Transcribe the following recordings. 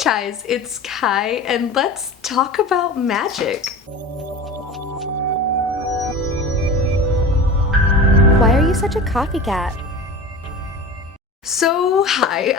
Chais, it's Kai, and let's talk about magic. Why are you such a copycat? So hi,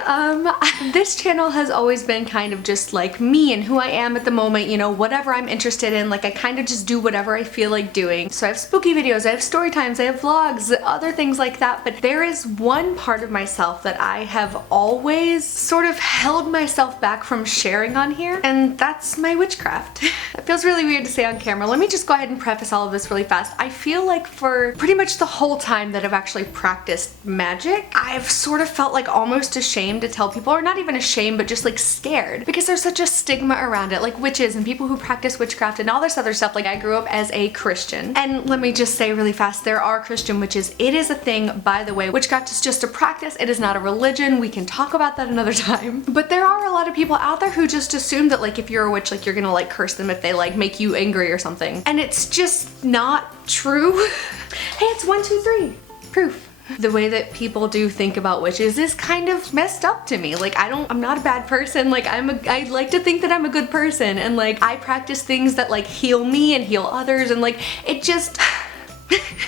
this channel has always been kind of just like me and who I am at the moment, you know, whatever I'm interested in, like I kind of just do whatever I feel like doing. So I have spooky videos, I have story times, I have vlogs, other things like that, but there is one part of myself that I have always sort of held myself back from sharing on here, and that's my witchcraft. It feels really weird to say on camera. Let me just go ahead and preface all of this really fast. I feel like for pretty much the whole time that I've actually practiced magic, I've sort of felt like almost ashamed to tell people, or not even ashamed, but just like scared, because there's such a stigma around it, like witches and people who practice witchcraft and all this other stuff. Like I grew up as a Christian, and let me just say really fast, there are Christian witches. It is a thing, by the way. Witchcraft is just a practice. It is not a religion. We can talk about that another time. But there are a lot of people out there who just assume that like if you're a witch, like you're gonna like curse them if they like make you angry or something, and it's just not true. Hey, it's 1, 2, 3 proof. The way that people do think about witches is kind of messed up to me. Like I'm not a bad person. Like I like to think that I'm a good person, and like I practice things that like heal me and heal others, and like it just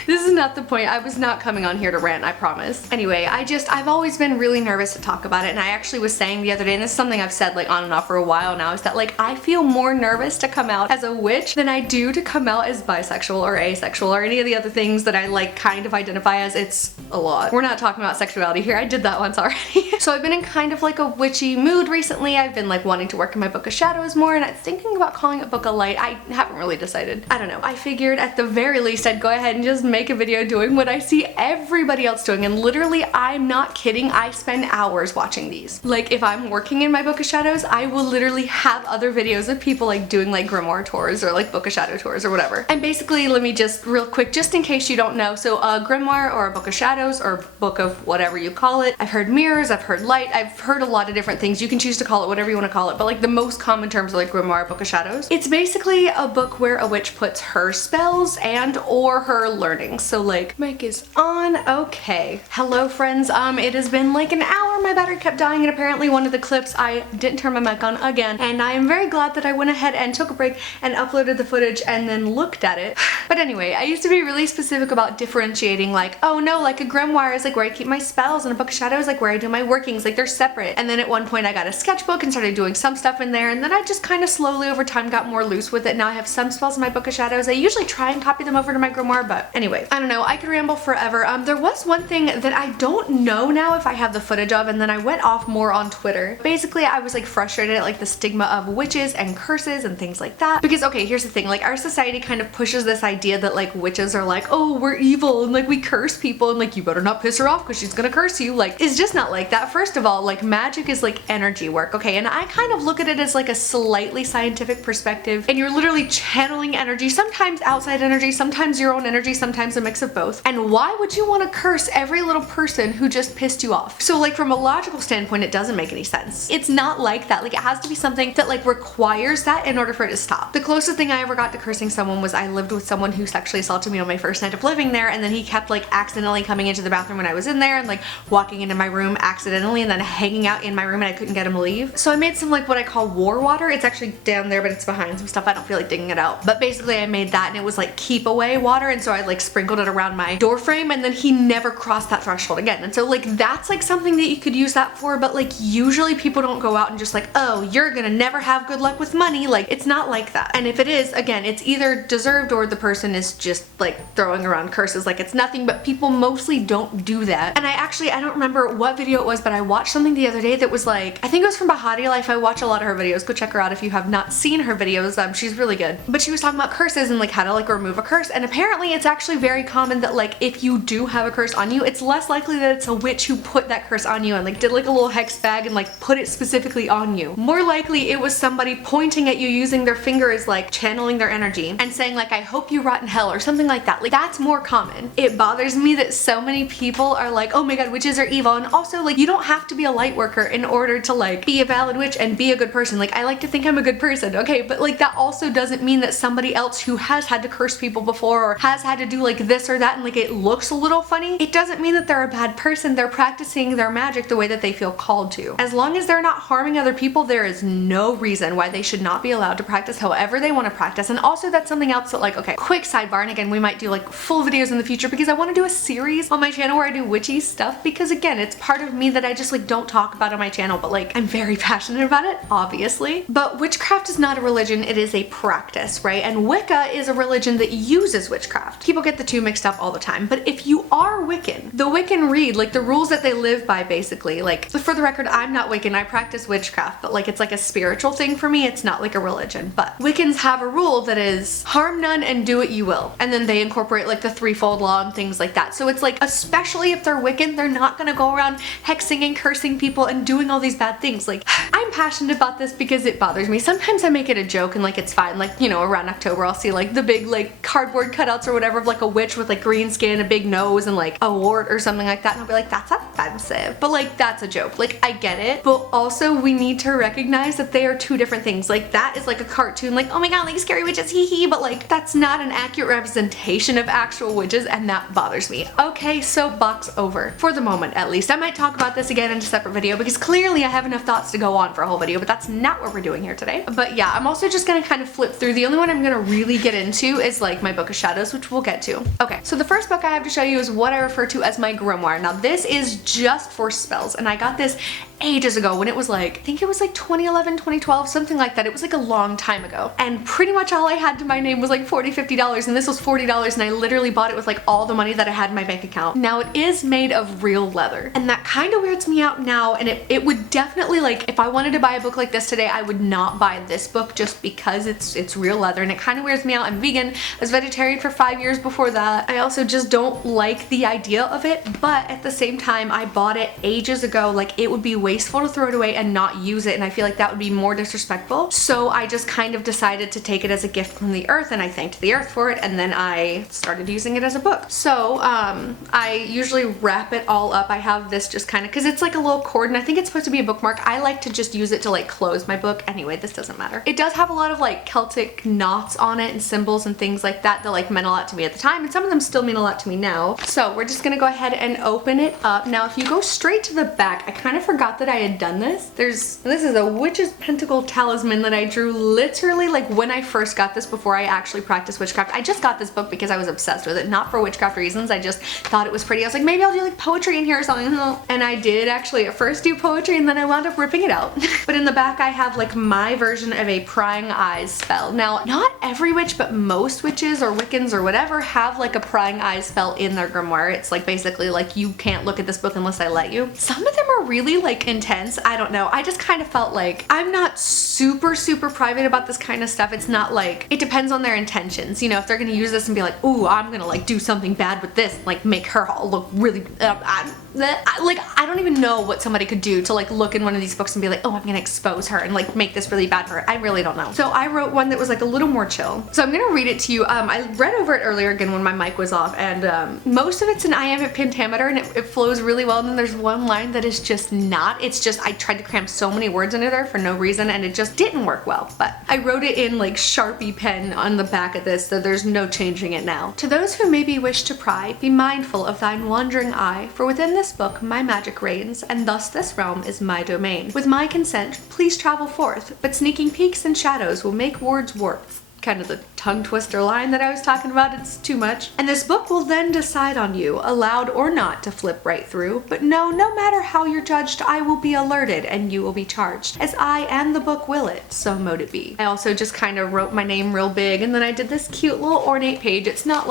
this is not the point. I was not coming on here to rant, I promise. Anyway, I've always been really nervous to talk about it, and I actually was saying the other day, and this is something I've said like on and off for a while now, is that like I feel more nervous to come out as a witch than I do to come out as bisexual or asexual or any of the other things that I like kind of identify as. It's a lot. We're not talking about sexuality here. I did that once already. So I've been in kind of like a witchy mood recently. I've been like wanting to work in my Book of Shadows more, and I'm thinking about calling it Book of Light. I haven't really decided. I don't know. I figured at the very least I'd go ahead and just make a video doing what I see everybody else doing, and literally I'm not kidding, I spend hours watching these. Like if I'm working in my Book of Shadows, I will literally have other videos of people like doing like Grimoire tours or like Book of Shadow tours or whatever. And basically, let me just real quick, just in case you don't know, so a Grimoire or a Book of Shadows or book of whatever you call it, I've heard mirrors, I've heard light, I've heard a lot of different things. You can choose to call it whatever you want to call it, but like the most common terms are like Grimoire, Book of Shadows. It's basically a book where a witch puts her spells and or her learning. So like mic is on. Okay, hello friends. It has been like an hour. My battery kept dying, and apparently one of the clips I didn't turn my mic on again, and I am very glad that I went ahead and took a break and uploaded the footage and then looked at it. But anyway, I used to be really specific about differentiating, like, oh no, like a grimoire is like where I keep my spells, and a Book of Shadows is like where I do my workings, like they're separate. And then at one point I got a sketchbook and started doing some stuff in there, and then I just kind of slowly over time got more loose with it. Now I have some spells in my Book of Shadows. I usually try and copy them over to my grimoire, but anyway, I don't know, I could ramble forever. There was one thing that I don't know now if I have the footage of, and then I went off more on Twitter. Basically, I was like frustrated at like the stigma of witches and curses and things like that, because okay, here's the thing, like our society kind of pushes this idea that like witches are like, oh, we're evil and like we curse people, and like you better not piss her off because she's gonna curse you. Like it's just not like that. First of all, like magic is like energy work, okay, and I kind of look at it as like a slightly scientific perspective, and you're literally channeling energy, sometimes outside energy, sometimes your own energy, sometimes a mix of both. And why would you want to curse every little person who just pissed you off? So like from a logical standpoint, it doesn't make any sense. It's not like that. Like it has to be something that like requires that in order for it to stop. The closest thing I ever got to cursing someone was I lived with someone who sexually assaulted me on my first night of living there, and then he kept like accidentally coming into the bathroom when I was in there and like walking into my room accidentally and then hanging out in my room, and I couldn't get him to leave. So I made some like what I call war water. It's actually down there, but it's behind some stuff. I don't feel like digging it out. But basically I made that, and it was like keep away water, and so I like sprinkled it around my door frame, and then he never crossed that threshold again. And so like that's like something that you could use that for, but like usually people don't go out and just like, oh, you're gonna never have good luck with money. Like it's not like that. And if it is, again, it's either deserved or the person is just like throwing around curses like it's nothing, but people mostly don't do that. And I don't remember what video it was, but I watched something the other day that was like, I think it was from Bahati Life. I watch a lot of her videos. Go check her out if you have not seen her videos. She's really good. But she was talking about curses and like how to like remove a curse, and apparently it's actually very common that like if you do have a curse on you, it's less likely that it's a witch who put that curse on you and like did like a little hex bag and like put it specifically on you. More likely it was somebody pointing at you using their finger as like channeling their energy and saying like, I hope you rot in hell or something like that. Like that's more common. It bothers me that so many people are like, oh my god, witches are evil. And also like you don't have to be a light worker in order to like be a valid witch and be a good person. Like I like to think I'm a good person, okay, but like that also doesn't mean that somebody else who has had to curse people before or has has had to do like this or that and like it looks a little funny, it doesn't mean that they're a bad person. They're practicing their magic the way that they feel called to. As long as they're not harming other people, there is no reason why they should not be allowed to practice however they want to practice. And also that's something else that like, okay, quick sidebar, and again, we might do like full videos in the future because I want to do a series on my channel where I do witchy stuff, because again, it's part of me that I just like don't talk about on my channel, but like I'm very passionate about it, obviously. But witchcraft is not a religion, it is a practice, right? And Wicca is a religion that uses witchcraft. People get the two mixed up all the time, but if you are Wiccan, the Wiccan read like the rules that they live by, basically. Like, for the record, I'm not Wiccan, I practice witchcraft, but like it's like a spiritual thing for me, it's not like a religion. But Wiccans have a rule that is harm none and do what you will, and then they incorporate like the threefold law and things like that. So it's like, especially if they're Wiccan, they're not gonna go around hexing and cursing people and doing all these bad things. Like, I'm passionate about this because it bothers me. Sometimes I make it a joke and like it's fine. Like, you know, around October I'll see like the big like cardboard cutouts or whatever of like a witch with like green skin, a big nose, and like a wart or something like that, and I'll be like, that's offensive. But like, that's a joke. Like, I get it, but also we need to recognize that they are two different things. Like, that is like a cartoon, like, oh my god, like scary witches, hee hee, but like that's not an accurate representation of actual witches, and that bothers me. Okay, so box over. For the moment, at least. I might talk about this again in a separate video because clearly I have enough thoughts to go on for a whole video, but that's not what we're doing here today. But yeah, I'm also just gonna kind of flip through. The only one I'm gonna really get into is like my Book of Shadows, which we'll get to. Okay, so the first book I have to show you is what I refer to as my Grimoire. Now this is just for spells, and I got this ages ago when it was like, I think it was like 2011, 2012, something like that. It was like a long time ago. And pretty much all I had to my name was like $40, $50, and this was $40, and I literally bought it with like all the money that I had in my bank account. Now it is made of real leather, and that kind of weirds me out now, and it would definitely, like, if I wanted to buy a book like this today, I would not buy this book just because it's real leather, and it kind of weirds me out. I'm vegan. I was vegetarian for 5 years before that. I also just don't like the idea of it, but at the same time, I bought it ages ago. Like, it would be wasteful to throw it away and not use it, and I feel like that would be more disrespectful. So I just kind of decided to take it as a gift from the earth, and I thanked the earth for it, and then I started using it as a book. So I usually wrap it all up. I have this just kind of, because it's like a little cord, and I think it's supposed to be a bookmark. I like to just use it to like close my book. Anyway, this doesn't matter. It does have a lot of like Celtic knots on it and symbols and things like that that like meant a lot to me at the time, and some of them still mean a lot to me now. So we're just gonna go ahead and open it up. Now if you go straight to the back, I kind of forgot that I had done this. This is a witch's pentacle talisman that I drew literally like when I first got this, before I actually practiced witchcraft. I just got this book because I was obsessed with it, not for witchcraft reasons. I just thought it was pretty. I was like, maybe I'll do like poetry in here or something. And I did actually at first do poetry, and then I wound up ripping it out. But in the back I have like my version of a prying eyes spell. Now, not every witch, but most witches or Wiccans or whatever have like a prying eyes spell in their grimoire. It's like basically like, you can't look at this book unless I let you. Some of them are really like intense. I don't know. I just kind of felt like I'm not super private about this kind of stuff. It's not like, it depends on their intentions. You know, if they're gonna use this and be like, ooh, I'm gonna like do something bad with this, like make her all look really, I don't even know what somebody could do to like look in one of these books and be like, oh, I'm gonna expose her and like make this really bad for her. I really don't know. So I wrote one that was like a little more chill. So I'm gonna read it to you. I read over it earlier again when my mic was off, and most of it's in iambic pentameter, and it flows really well. And then there's one line that is just not. It's just, I tried to cram so many words into there for no reason, and it just didn't work well. But I wrote it in like Sharpie pen on the back of this, so there's no changing it now. To those who maybe wish to pry, be mindful of thine wandering eye, for within this book my magic reigns, and thus this realm is my domain. With my consent, please travel forth, but sneaking peaks and shadows will make words warp. Kind of the tongue twister line that I was talking about, it's too much. And this book will then decide on you, allowed or not to flip right through, but no matter how you're judged, I will be alerted and you will be charged, as I and the book will it, so mote it be. I also just kind of wrote my name real big, and then I did this cute little ornate page. It's not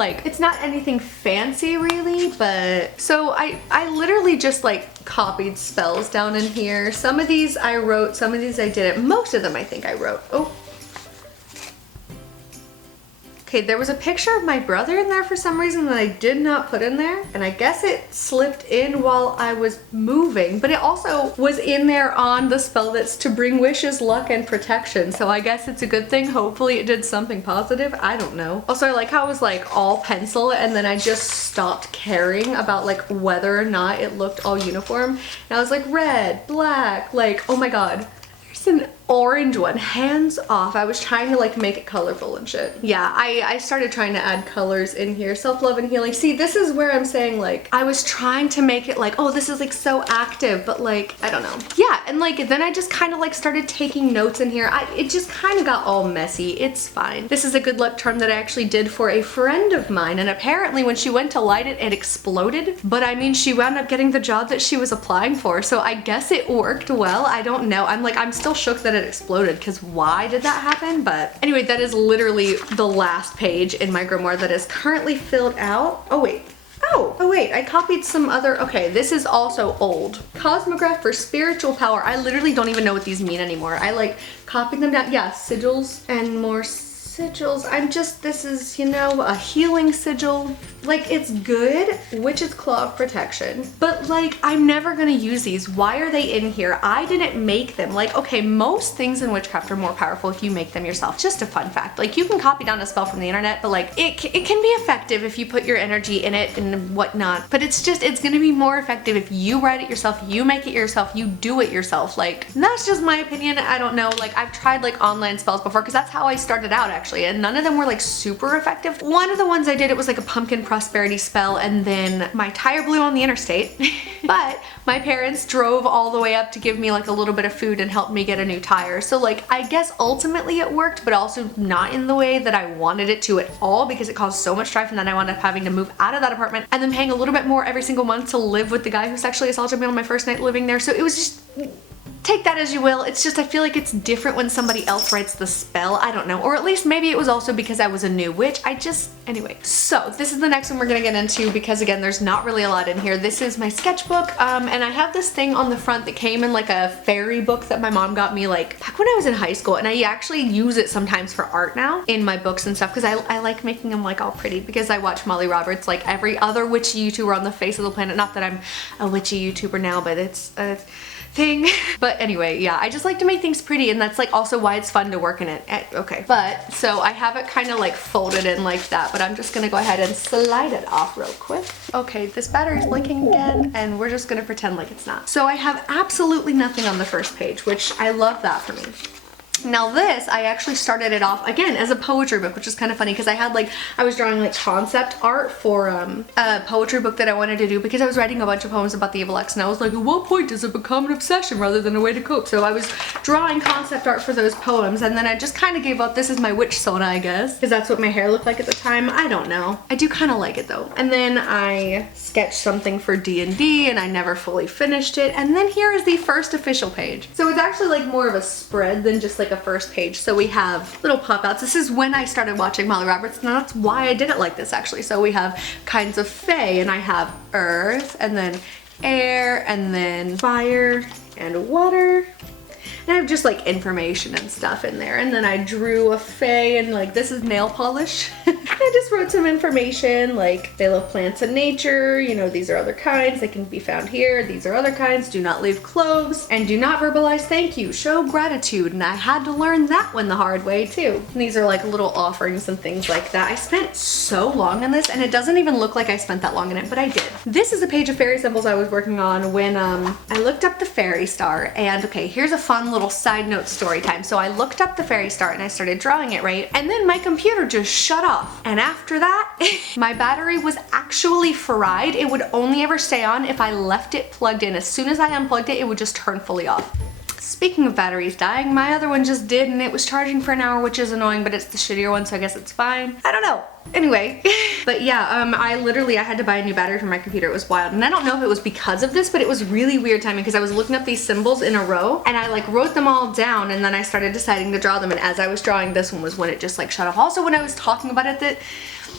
anything fancy really, but so I literally just like copied spells down in here. Some of these I wrote, some of these I didn't. Most of them I think I wrote. Oh. Okay, there was a picture of my brother in there for some reason that I did not put in there, and I guess it slipped in while I was moving, but it also was in there on the spell that's to bring wishes, luck, and protection, so I guess it's a good thing. Hopefully it did something positive. I don't know. Also, I like how it was like all pencil, and then I just stopped caring about like whether or not it looked all uniform, and I was like red, black, like, oh my god. There's an orange one, hands off. I was trying to like make it colorful and shit. Yeah, I started trying to add colors in here. Self-love and healing. See, this is where I'm saying like, I was trying to make it like, oh, this is like so active, but like, I don't know. Yeah, and like, then I just kind of like started taking notes in here. It just kind of got all messy. It's fine. This is a good luck charm that I actually did for a friend of mine, and apparently when she went to light it, it exploded. But I mean, she wound up getting the job that she was applying for, so I guess it worked well. I don't know. I'm still shook that it exploded, because why did that happen? But anyway, that is literally the last page in my grimoire that is currently filled out. Oh wait. Oh wait, I copied some other, okay, this is also old. Cosmograph for spiritual power. I literally don't even know what these mean anymore. I like copied them down. Yeah, sigils and more sigils. This is, you know, a healing sigil. Like, it's good, Witch's Claw of Protection, but like, I'm never gonna use these. Why are they in here? I didn't make them. Like, okay, most things in Witchcraft are more powerful if you make them yourself. Just a fun fact. Like, you can copy down a spell from the internet, but like, it can be effective if you put your energy in it and whatnot, but it's gonna be more effective if you write it yourself, you make it yourself, you do it yourself. Like, that's just my opinion. I don't know. Like, I've tried like online spells before, because that's how I started out actually, and none of them were like super effective. One of the ones I did, it was like a pumpkin prosperity spell, and then my tire blew on the interstate. But my parents drove all the way up to give me like a little bit of food and help me get a new tire. So like, I guess ultimately it worked, but also not in the way that I wanted it to at all, because it caused so much strife, and then I wound up having to move out of that apartment and then paying a little bit more every single month to live with the guy who sexually assaulted me on my first night living there. So it was just, take that as you will. It's just, I feel like it's different when somebody else writes the spell. I don't know. Or at least maybe it was also because I was a new witch. Anyway. So this is the next one we're gonna get into, because again, there's not really a lot in here. This is my sketchbook, and I have this thing on the front that came in like a fairy book that my mom got me like back when I was in high school, and I actually use it sometimes for art now in my books and stuff, because I like making them like all pretty, because I watch Molly Roberts like every other witchy YouTuber on the face of the planet. Not that I'm a witchy YouTuber now, but it's thing. But anyway, yeah, I just like to make things pretty, and that's like also why it's fun to work in it. Okay, but so I have it kind of like folded in like that, but I'm just gonna go ahead and slide it off real quick. Okay, this battery's blinking again, and we're just gonna pretend like it's not. So I have absolutely nothing on the first page, which I love that for me. Now this, I actually started it off again as a poetry book, which is kind of funny, because I was drawing like concept art for a poetry book that I wanted to do, because I was writing a bunch of poems about the evil ex, and I was like, at what point does it become an obsession rather than a way to cope? So I was drawing concept art for those poems, and then I just kind of gave up. This is my witch sona, I guess, because that's what my hair looked like at the time. I don't know. I do kind of like it though. And then I sketched something for D&D, and I never fully finished it. And then here is the first official page. So it's actually like more of a spread than just like a first page. So we have little pop-outs. This is when I started watching Molly Roberts, and that's why I did it like this actually. So we have kinds of fae, and I have earth, and then air, and then fire, and water. And I have just like information and stuff in there. And then I drew a fae, and like this is nail polish. I just wrote some information like they love plants and nature, you know, these are other kinds, they can be found here, these are other kinds, do not leave cloves, and do not verbalize thank you, show gratitude. And I had to learn that one the hard way too. And these are like little offerings and things like that. I spent so long on this, and it doesn't even look like I spent that long in it, but I did. This is a page of fairy symbols I was working on when I looked up the fairy star. And okay, here's a fun little side note story time. So I looked up the fairy star and I started drawing it, right? And then my computer just shut off. And after that, my battery was actually fried. It would only ever stay on if I left it plugged in. As soon as I unplugged it, it would just turn fully off. Speaking of batteries dying, my other one just did, and it was charging for an hour, which is annoying, but it's the shittier one, so I guess it's fine. I don't know. Anyway, but yeah, I had to buy a new battery for my computer. It was wild. And I don't know if it was because of this, but it was really weird timing, because I was looking up these symbols in a row, and I like wrote them all down, and then I started deciding to draw them, and as I was drawing this one was when it just like shut off. Also, when I was talking about it,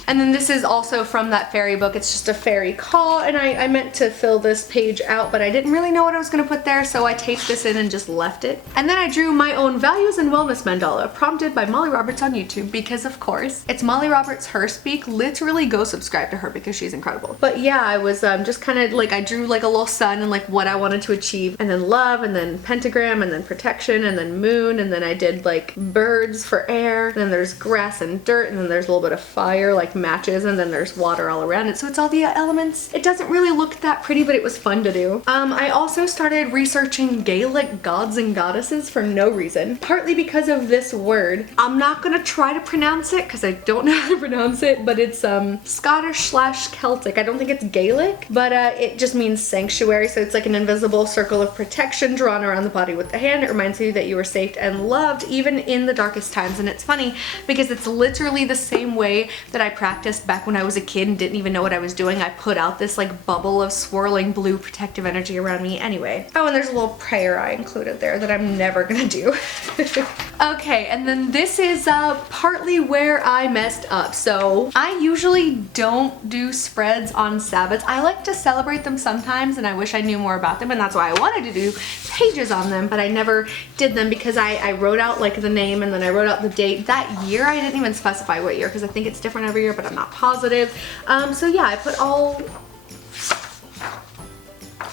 and then this is also from that fairy book. It's just a fairy call, and I meant to fill this page out, but I didn't really know what I was gonna put there, so I taped this in and just left it. And then I drew my own values and wellness mandala, prompted by Molly Roberts on YouTube, because of course, it's Molly Roberts Her Speak. Literally go subscribe to her because she's incredible. But yeah, I was just kind of like, I drew like a little sun and like what I wanted to achieve, and then love, and then pentagram, and then protection, and then moon, and then I did like birds for air, and then there's grass and dirt, and then there's a little bit of fire, like like matches, and then there's water all around it, so it's all the elements. It doesn't really look that pretty, but it was fun to do. I also started researching Gaelic gods and goddesses for no reason, partly because of this word. I'm not gonna try to pronounce it because I don't know how to pronounce it, but it's Scottish/Celtic. I don't think it's Gaelic, but it just means sanctuary, so it's like an invisible circle of protection drawn around the body with the hand. It reminds you that you are safe and loved even in the darkest times. And it's funny because it's literally the same way that I practiced back when I was a kid and didn't even know what I was doing. I put out this like bubble of swirling blue protective energy around me anyway. Oh, and there's a little prayer I included there that I'm never gonna do. Okay, and then this is partly where I messed up. So I usually don't do spreads on Sabbaths. I like to celebrate them sometimes, and I wish I knew more about them, and that's why I wanted to do pages on them, but I never did them because I wrote out like the name and then I wrote out the date. That year I didn't even specify what year because I think it's different every year, but I'm not positive. So yeah, I put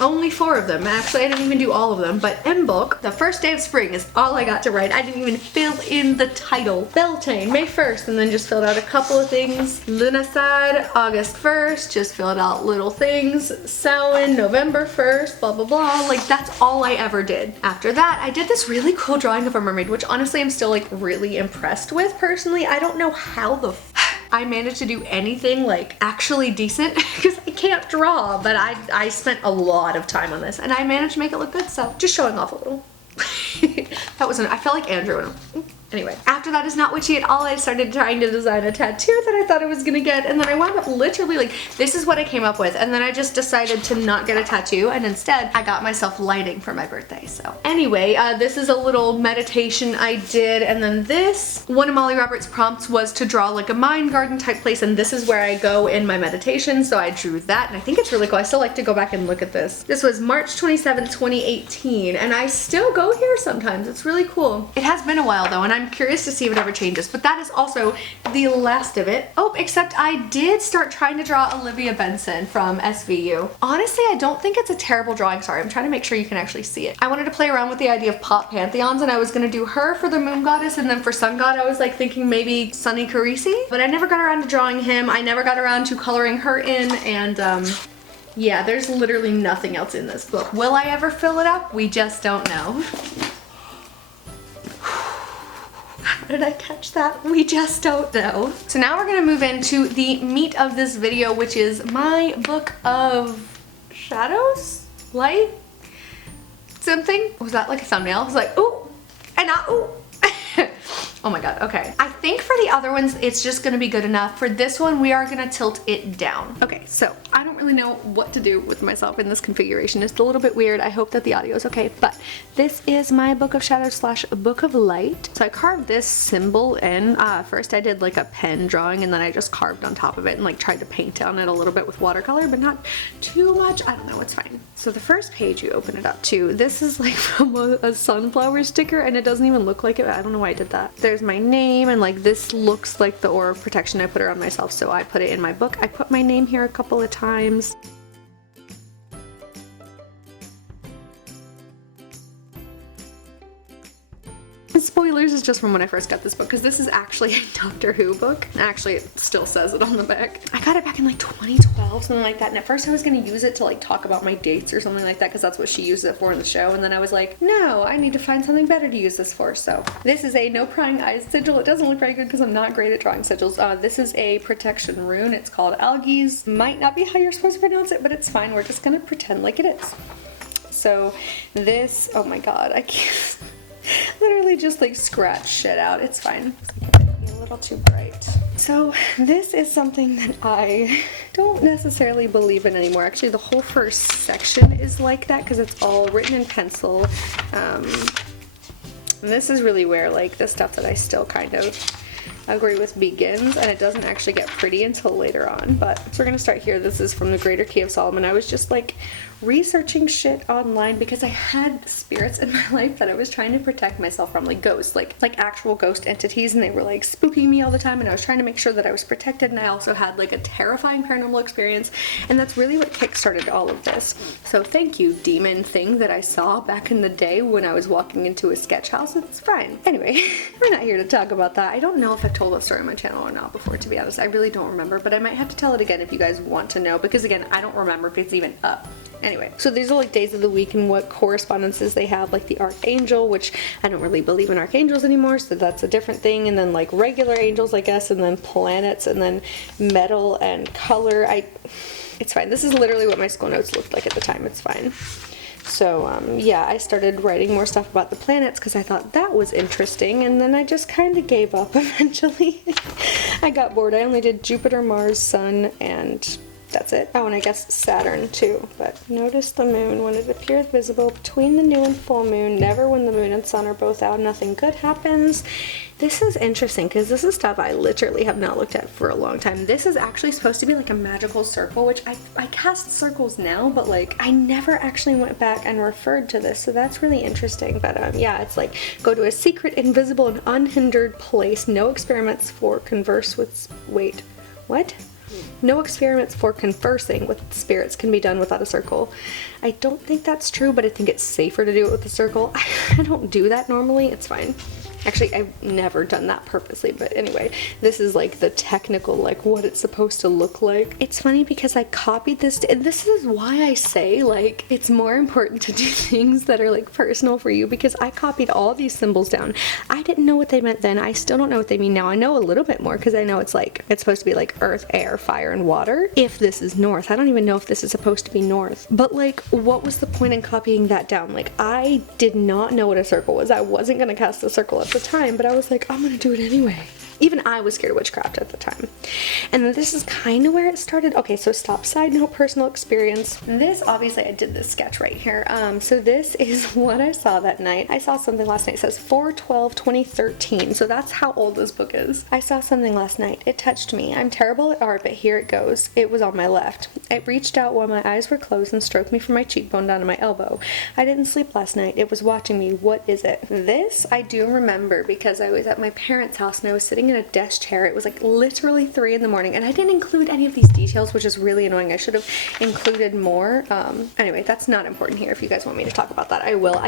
only 4 of them. Actually, I didn't even do all of them, but M book, the first day of spring is all I got to write. I didn't even fill in the title. Beltane, May 1st, and then just filled out a couple of things. Lunasad, August 1st, just filled out little things. Samhain, November 1st, blah, blah, blah. Like, that's all I ever did. After that, I did this really cool drawing of a mermaid, which honestly I'm still like really impressed with personally. I don't know how the I managed to do anything like actually decent because I can't draw, but I spent a lot of time on this and I managed to make it look good, so just showing off a little. I felt like Andrew. Anyway, after that is not witchy at all. I started trying to design a tattoo that I thought I was gonna get, and then I wound up literally like, this is what I came up with, and then I just decided to not get a tattoo, and instead I got myself lighting for my birthday. So anyway, this is a little meditation I did, and then this, one of Molly Roberts' prompts was to draw like a mind garden type place, and this is where I go in my meditation, so I drew that, and I think it's really cool. I still like to go back and look at this. This was March 27th, 2018, and I still go here sometimes. It's really cool. It has been a while though, and I'm curious to see if it ever changes, but that is also the last of it. Oh, except I did start trying to draw Olivia Benson from SVU. Honestly, I don't think it's a terrible drawing. Sorry, I'm trying to make sure you can actually see it. I wanted to play around with the idea of pop pantheons, and I was gonna do her for the moon goddess, and then for sun god, I was like thinking maybe Sunny Carisi, but I never got around to drawing him. I never got around to coloring her in, and yeah, there's literally nothing else in this book. Will I ever fill it up? We just don't know. How did I catch that? We just don't know. So now we're gonna move into the meat of this video, which is my book of shadows? Light? Something? Was that like a thumbnail? I was like, ooh, and not ooh. Oh my god, okay. I think for the other ones, it's just gonna be good enough. For this one, we are gonna tilt it down. Okay, so I don't really know what to do with myself in this configuration. It's a little bit weird. I hope that the audio is okay, but this is my book of shadows slash book of light. So I carved this symbol in. First I did like a pen drawing, and then I just carved on top of it and like tried to paint on it a little bit with watercolor, but not too much. I don't know, it's fine. So the first page you open it up to, this is like from a sunflower sticker, and it doesn't even look like it. I don't know why I did that. There's my name, and like this looks like the aura of protection I put around myself, so I put it in my book. I put my name here a couple of times. Spoilers is just from when I first got this book, because this is actually a Doctor Who book. Actually, it still says it on the back. I got it back in like 2012, something like that, and at first I was gonna use it to like talk about my dates or something like that, because that's what she used it for in the show, and then I was like, no, I need to find something better to use this for. So this is a no prying eyes sigil. It doesn't look very good because I'm not great at drawing sigils. This is a protection rune. It's called Algies. Might not be how you're supposed to pronounce it, but it's fine. We're just gonna pretend like it is. So this, oh my god, I can't. Literally just like scratch shit out. It's fine. It's a little too bright. So this is something that I don't necessarily believe in anymore. Actually, the whole first section is like that because it's all written in pencil. And this is really where like the stuff that I still kind of agree with begins, and it doesn't actually get pretty until later on. But so we're gonna start here. This is from the Greater Key of Solomon. I was just like researching shit online because I had spirits in my life that I was trying to protect myself from, like ghosts, like actual ghost entities, and they were like spooking me all the time, and I was trying to make sure that I was protected. And I also had like a terrifying paranormal experience, and that's really what kickstarted all of this. So thank you, demon thing that I saw back in the day when I was walking into a sketch house. It's fine. Anyway, we're not here to talk about that. I don't know if I've told that story on my channel or not before, to be honest. I really don't remember, but I might have to tell it again if you guys want to know, because again, I don't remember if it's even up. Anyway, so these are like days of the week and what correspondences they have, like the archangel, which I don't really believe in archangels anymore, so that's a different thing, and then like regular angels, I guess, and then planets, and then metal and color. It's fine. This is literally what my school notes looked like at the time. It's fine. So yeah, I started writing more stuff about the planets because I thought that was interesting, and then I just kind of gave up eventually. I got bored. I only did Jupiter, Mars, Sun, and that's it. Oh, and I guess Saturn too. But notice the moon when it appears visible between the new and full moon, never when the moon and sun are both out, nothing good happens. This is interesting because this is stuff I literally have not looked at for a long time. This is actually supposed to be like a magical circle, which I cast circles now, but like I never actually went back and referred to this, so that's really interesting. But yeah, it's like go to a secret, invisible, and unhindered place. No experiments for converse with. Wait, what? No experiments for conversing with spirits can be done without a circle. I don't think that's true, but I think it's safer to do it with a circle. I don't do that normally. It's fine. Actually, I've never done that purposely, but anyway, this is like the technical, like what it's supposed to look like. It's funny because I copied this, and this is why I say like it's more important to do things that are like personal for you, because I copied all these symbols down. I didn't know what they meant then. I still don't know what they mean now. I know a little bit more because I know it's like, it's supposed to be like earth, air, fire, and water. If this is north, I don't even know if this is supposed to be north, but like what was the point in copying that down? Like I did not know what a circle was. I wasn't gonna cast a circle at the time, but I was like, I'm gonna do it anyway. Even I was scared of witchcraft at the time. And then this is kind of where it started. Okay, so stop. Side note, personal experience. This, obviously, I did this sketch right here. So this is what I saw that night. I saw something last night. It says 4/12/2013. So that's how old this book is. I saw something last night. It touched me. I'm terrible at art, but here it goes. It was on my left. It reached out while my eyes were closed and stroked me from my cheekbone down to my elbow. I didn't sleep last night. It was watching me. What is it? This I do remember because I was at my parents' house and I was sitting in a desk chair. It was like literally 3 in the morning, and I didn't include any of these details, which is really annoying. I should have included more. Anyway, that's not important here. If you guys want me to talk about that, I will.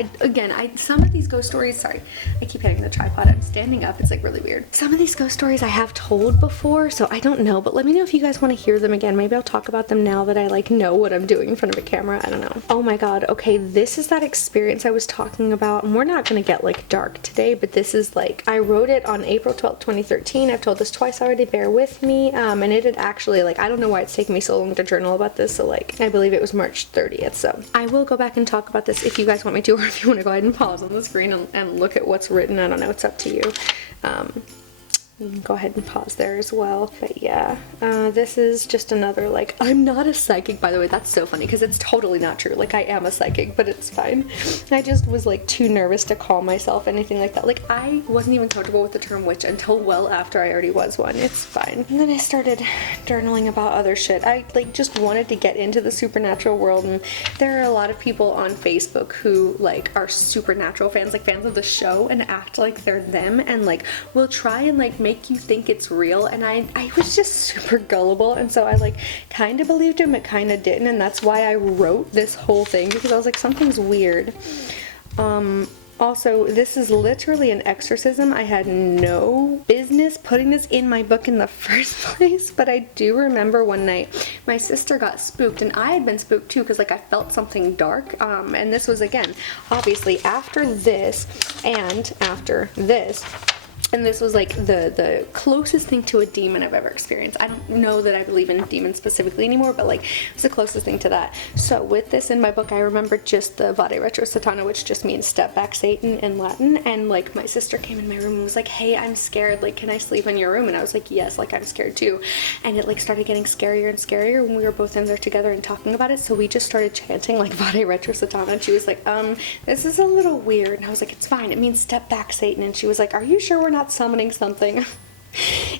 Some of these ghost stories, sorry, I keep hitting the tripod. I'm standing up. It's like really weird. Some of these ghost stories I have told before, so I don't know, but let me know if you guys want to hear them again. Maybe I'll talk about them now that I like know what I'm doing in front of a camera. I don't know. Oh my god. Okay, this is that experience I was talking about, and we're not gonna get like dark today, but this is like, I wrote it on April 12th, 2013. I've told this twice already, bear with me. And it had actually, like, I don't know why it's taken me so long to journal about this, so like, I believe it was March 30th, so I will go back and talk about this if you guys want me to, or if you want to go ahead and pause on the screen and look at what's written. I don't know, it's up to you. You can go ahead and pause there as well. But yeah, this is just another, like, I'm not a psychic, by the way. That's so funny because it's totally not true. Like, I am a psychic, but it's fine. I just was like too nervous to call myself anything like that. Like, I wasn't even comfortable with the term witch until well after I already was one. It's fine. And then I started journaling about other shit. I like just wanted to get into the supernatural world, and there are a lot of people on Facebook who like are supernatural fans, like fans of the show, and act like they're them, and like will try and like make you think it's real. And I was just super gullible, and so I like kind of believed him but kind of didn't, and that's why I wrote this whole thing, because I was like, something's weird. Also, this is literally an exorcism. I had no business putting this in my book in the first place, but I do remember one night my sister got spooked, and I had been spooked too because like I felt something dark, and this was again obviously after this and after this. And this was like the closest thing to a demon I've ever experienced. I don't know that I believe in demons specifically anymore, but like it's the closest thing to that. So with this in my book, I remember just the Vade Retro Satana, which just means step back Satan in Latin. And like my sister came in my room and was like, hey, I'm scared. Like, can I sleep in your room? And I was like, yes, like I'm scared too. And it like started getting scarier and scarier when we were both in there together and talking about it. So we just started chanting like Vade Retro Satana. And she was like, this is a little weird. And I was like, it's fine. It means step back Satan. And she was like, are you sure we're not summoning something?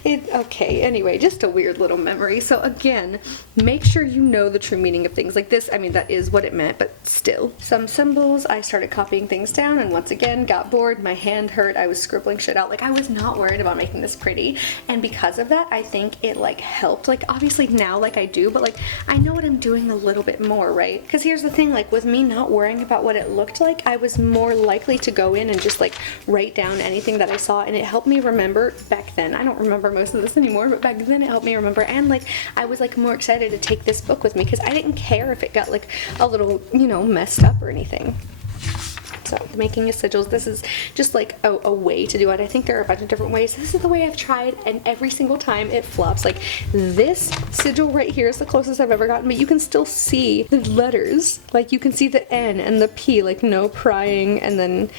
Okay, anyway, just a weird little memory. So again, make sure you know the true meaning of things like this. I mean, that is what it meant, but still. Some symbols, I started copying things down and once again got bored, my hand hurt, I was scribbling shit out. Like, I was not worried about making this pretty, and because of that, I think it like helped. Like, obviously now like I do, but like I know what I'm doing a little bit more, right? Because here's the thing, like with me not worrying about what it looked like, I was more likely to go in and just like write down anything that I saw, and it helped me remember back then. I don't remember most of this anymore, but back then it helped me remember, and like I was like more excited to take this book with me because I didn't care if it got like a little, you know, messed up or anything. So making a sigils, this is just like a way to do it. I think there are a bunch of different ways. This is the way I've tried, and every single time it flops. Like this sigil right here is the closest I've ever gotten, but you can still see the letters. Like you can see the N and the P, like no prying, and then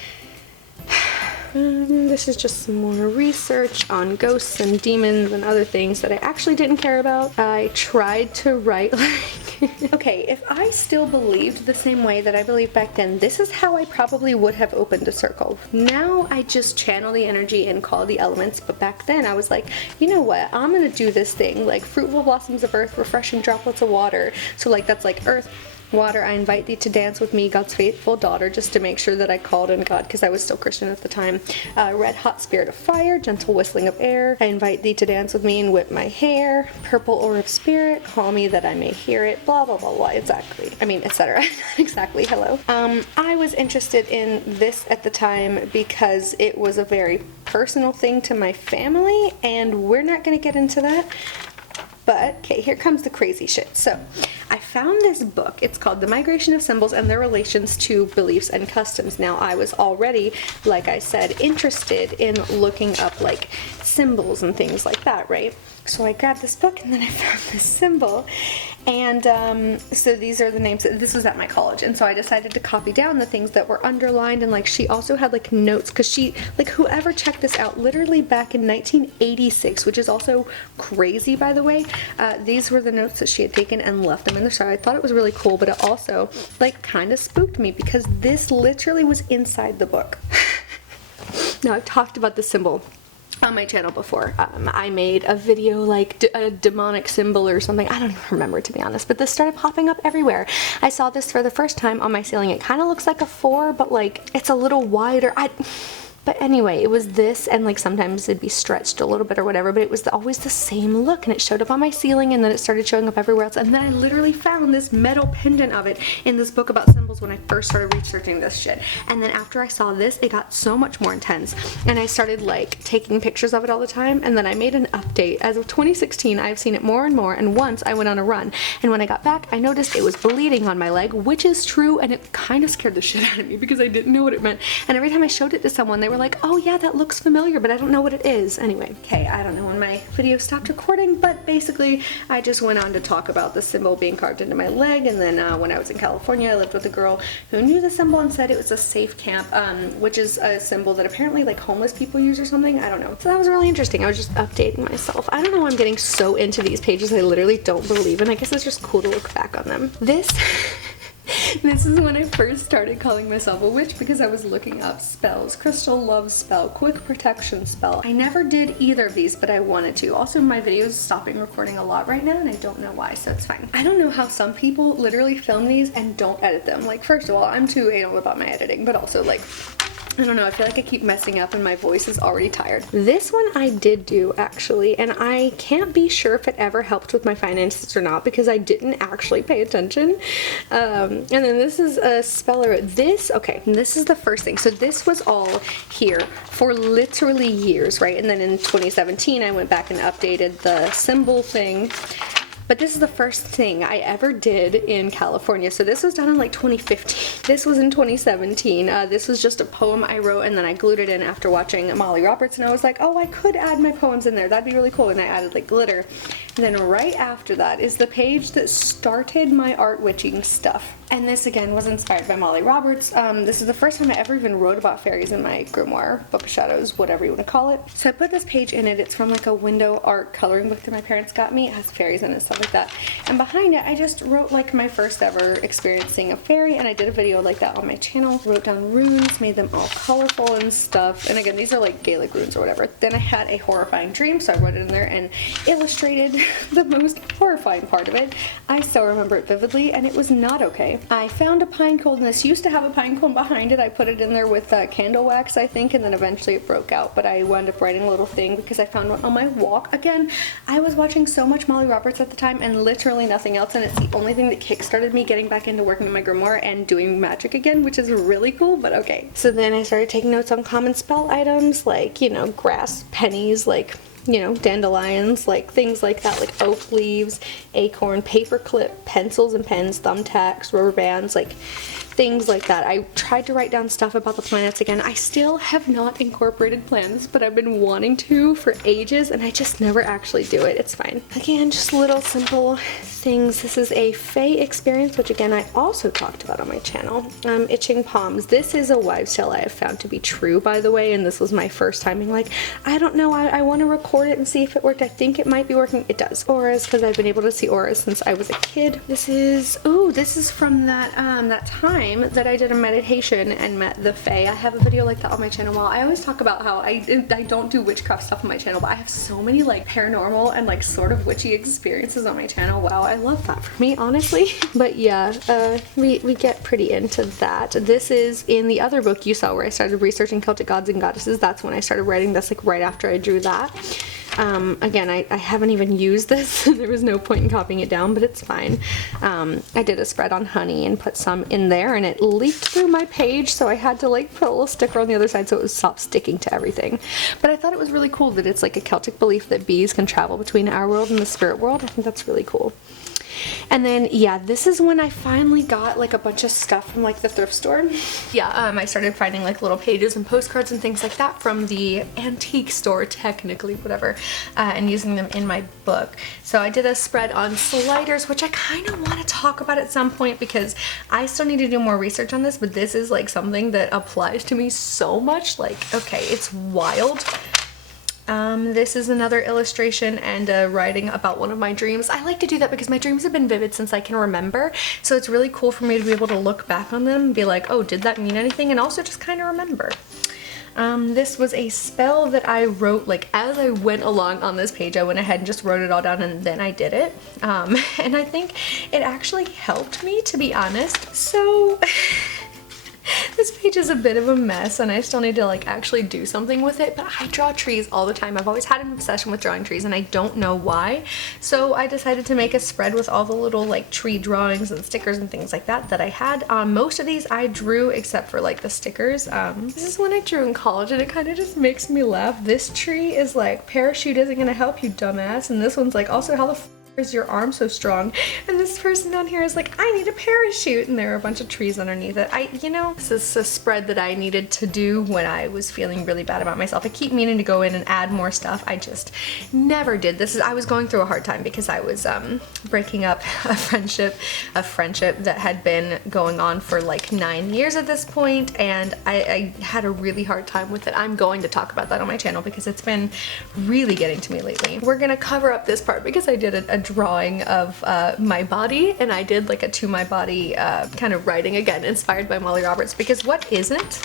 this is just some more research on ghosts and demons and other things that I actually didn't care about. I tried to write like, okay, if I still believed the same way that I believed back then, this is how I probably would have opened a circle. Now I just channel the energy and call the elements, but back then I was like, you know what, I'm gonna do this thing, like fruitful blossoms of earth, refreshing droplets of water. So like that's like earth, water, I invite thee to dance with me, God's faithful daughter, just to make sure that I called in God because I was still Christian at the time. Red hot spirit of fire, gentle whistling of air, I invite thee to dance with me and whip my hair. Purple orb of spirit, call me that I may hear it, blah blah blah blah, exactly. I mean, etc. Exactly, hello. I was interested in this at the time because it was a very personal thing to my family, and we're not going to get into that. But, okay, here comes the crazy shit. So, I found this book. It's called The Migration of Symbols and Their Relations to Beliefs and Customs. Now, I was already, like I said, interested in looking up, like, symbols and things like that, right? So I grabbed this book and then I found this symbol, and so these are the names. This was at my college, and so I decided to copy down the things that were underlined, and like she also had like notes, because she, like, whoever checked this out, literally back in 1986, which is also crazy, by the way, these were the notes that she had taken and left them in the jar. I thought it was really cool, but it also like kind of spooked me because this literally was inside the book. Now, I've talked about the symbol on my channel before. I made a video like a demonic symbol or something. I don't even remember, to be honest, but this started popping up everywhere. I saw this for the first time on my ceiling. It kind of looks like a 4, but like it's a little wider. But anyway, it was this, and like sometimes it'd be stretched a little bit or whatever, but it was always the same look, and it showed up on my ceiling, and then it started showing up everywhere else, and then I literally found this metal pendant of it in this book about symbols when I first started researching this shit. And then after I saw this, it got so much more intense, and I started like taking pictures of it all the time, and then I made an update. As of 2016, I've seen it more and more, and once I went on a run, and when I got back, I noticed it was bleeding on my leg, which is true, and it kind of scared the shit out of me because I didn't know what it meant. And every time I showed it to someone, they were like, oh yeah, that looks familiar, but I don't know what it is. Anyway, okay, I don't know when my video stopped recording, but basically I just went on to talk about the symbol being carved into my leg, and then when I was in California, I lived with a girl who knew the symbol and said it was a safe camp, which is a symbol that apparently like homeless people use or something, I don't know. So that was really interesting. I was just updating myself. I don't know why I'm getting so into these pages I literally don't believe in. I guess it's just cool to look back on them. This is when I first started calling myself a witch, because I was looking up spells. Crystal love spell, quick protection spell. I never did either of these, but I wanted to. Also, my video is stopping recording a lot right now, and I don't know why, so it's fine. I don't know how some people literally film these and don't edit them. Like, first of all, I'm too anal about my editing, but also like, I don't know, I feel like I keep messing up and my voice is already tired. This one I did do, actually, and I can't be sure if it ever helped with my finances or not because I didn't actually pay attention. And then this is a speller. This is the first thing. So this was all here for literally years, right? And then in 2017, I went back and updated the symbol thing. But this is the first thing I ever did in California. So this was done in like 2015. This was in 2017. This was just a poem I wrote, and then I glued it in after watching Molly Roberts, and I was like, oh, I could add my poems in there. That'd be really cool. And I added like glitter. And then right after that is the page that started my art witching stuff. And this again was inspired by Molly Roberts. This is the first time I ever even wrote about fairies in my Grimoire, Book of Shadows, whatever you want to call it. So I put this page in it. It's from like a window art coloring book that my parents got me. It has fairies in it and stuff like that. And behind it I just wrote like my first ever experience seeing a fairy, and I did a video like that on my channel. Wrote down runes, made them all colorful and stuff. And again, these are like Gaelic runes or whatever. Then I had a horrifying dream, so I wrote it in there and illustrated the most horrifying part of it. I still remember it vividly, and it was not okay. I found a pine cone, and this used to have a pine cone behind it. I put it in there with candle wax, I think, and then eventually it broke out, but I wound up writing a little thing because I found one on my walk. Again, I was watching so much Molly Roberts at the time and literally nothing else, and it's the only thing that kickstarted me getting back into working in my grimoire and doing magic again, which is really cool, but okay. So then I started taking notes on common spell items like, you know, grass, pennies, like, you know, dandelions, like things like that, like oak leaves, acorn, paper clip, pencils and pens, thumbtacks, rubber bands, like things like that. I tried to write down stuff about the planets again. I still have not incorporated planets, but I've been wanting to for ages, and I just never actually do it. It's fine. Again, just little simple things. This is a Fae experience, which again I also talked about on my channel. Itching palms. This is a wives' tale I have found to be true, by the way, and this was my first time being like, I don't know, I want to record it and see if it worked. I think it might be working. It does. Auras, because I've been able to see auras since I was a kid. This is from that time that I did a meditation and met the Fae. I have a video like that on my channel. Well, I always talk about how I don't do witchcraft stuff on my channel, but I have so many like paranormal and like sort of witchy experiences on my channel. Wow, I love that for me, honestly. But yeah, we get pretty into that. This is in the other book you saw where I started researching Celtic gods and goddesses. That's when I started writing this, like right after I drew that. Again, I haven't even used this. There was no point in copying it down, but it's fine. I did a spread on honey and put some in there, and it leaked through my page, so I had to like put a little sticker on the other side so it would stop sticking to everything. But I thought it was really cool that it's like a Celtic belief that bees can travel between our world and the spirit world. I think that's really cool. And then, yeah, this is when I finally got like a bunch of stuff from like the thrift store. Yeah, I started finding like little pages and postcards and things like that from the antique store, technically, whatever, and using them in my book. So I did a spread on sliders, which I kind of want to talk about at some point because I still need to do more research on this, but this is like something that applies to me so much. Like, okay, it's wild. This is another illustration and writing about one of my dreams. I like to do that because my dreams have been vivid since I can remember, so it's really cool for me to be able to look back on them and be like, oh, did that mean anything? And also just kind of remember. This was a spell that I wrote like as I went along on this page. I went ahead and just wrote it all down and then I did it. And I think it actually helped me, to be honest. So this page is a bit of a mess and I still need to like actually do something with it, but I draw trees all the time. I've always had an obsession with drawing trees and I don't know why. So I decided to make a spread with all the little like tree drawings and stickers and things like that I had. Most of these I drew except for like the stickers. This is one I drew in college and it kind of just makes me laugh. This tree is like, parachute isn't gonna help you, dumbass. And this one's like, also how the is your arm so strong? And this person down here is like, I need a parachute, and there are a bunch of trees underneath it. You know, this is a spread that I needed to do when I was feeling really bad about myself. I keep meaning to go in and add more stuff. I just never did. I was going through a hard time because I was breaking up a friendship that had been going on for like 9 years at this point, and I had a really hard time with it. I'm going to talk about that on my channel because it's been really getting to me lately. We're gonna cover up this part because I did a drawing of my body, and I did like a to my body kind of writing, again inspired by Molly Roberts, because what isn't?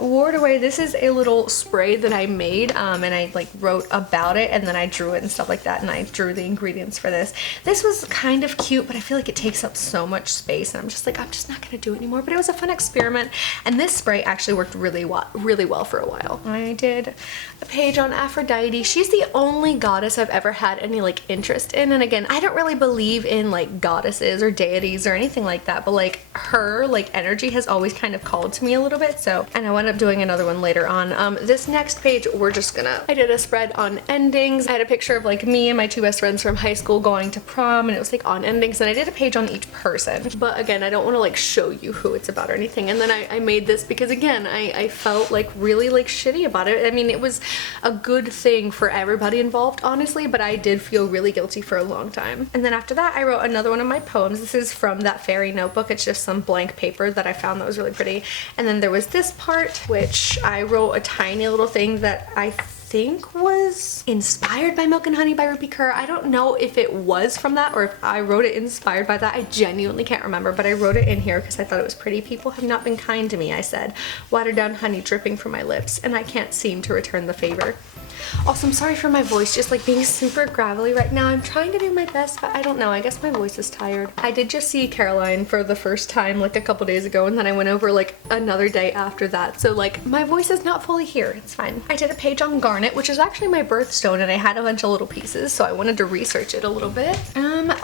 Ward Away, this is a little spray that I made, and I like wrote about it and then I drew it and stuff like that, and I drew the ingredients for this. This was kind of cute, but I feel like it takes up so much space and I'm just like, I'm just not gonna do it anymore. But it was a fun experiment, and this spray actually worked really well for a while. I did a page on Aphrodite. She's the only goddess I've ever had any like interest in. And again, I don't really believe in like goddesses or deities or anything like that, but like her like energy has always kind of called to me a little bit. So, and I wound up doing another one later on. This next page, I did a spread on endings. I had a picture of like me and my two best friends from high school going to prom, and it was like on endings, and I did a page on each person. But again, I don't want to like show you who it's about or anything. And then I made this because again, I felt like really like shitty about it. I mean, it was a good thing for everybody involved, honestly, but I did feel really guilty for a long time. And then after that, I wrote another one of my poems. This is from that fairy notebook. It's just some blank paper that I found that was really pretty. And then there was this part, which I wrote a tiny little thing that I think was inspired by Milk and Honey by Rupi Kaur. I don't know if it was from that or if I wrote it inspired by that. I genuinely can't remember, but I wrote it in here because I thought it was pretty. People have not been kind to me, I said. Watered down honey dripping from my lips, and I can't seem to return the favor. Also, I'm sorry for my voice just like being super gravelly right now. I'm trying to do my best, but I don't know. I guess my voice is tired. I did just see Caroline for the first time like a couple days ago, and then I went over like another day after that. So like my voice is not fully here. It's fine. I did a page on garnet, which is actually my birthstone, and I had a bunch of little pieces, so I wanted to research it a little bit.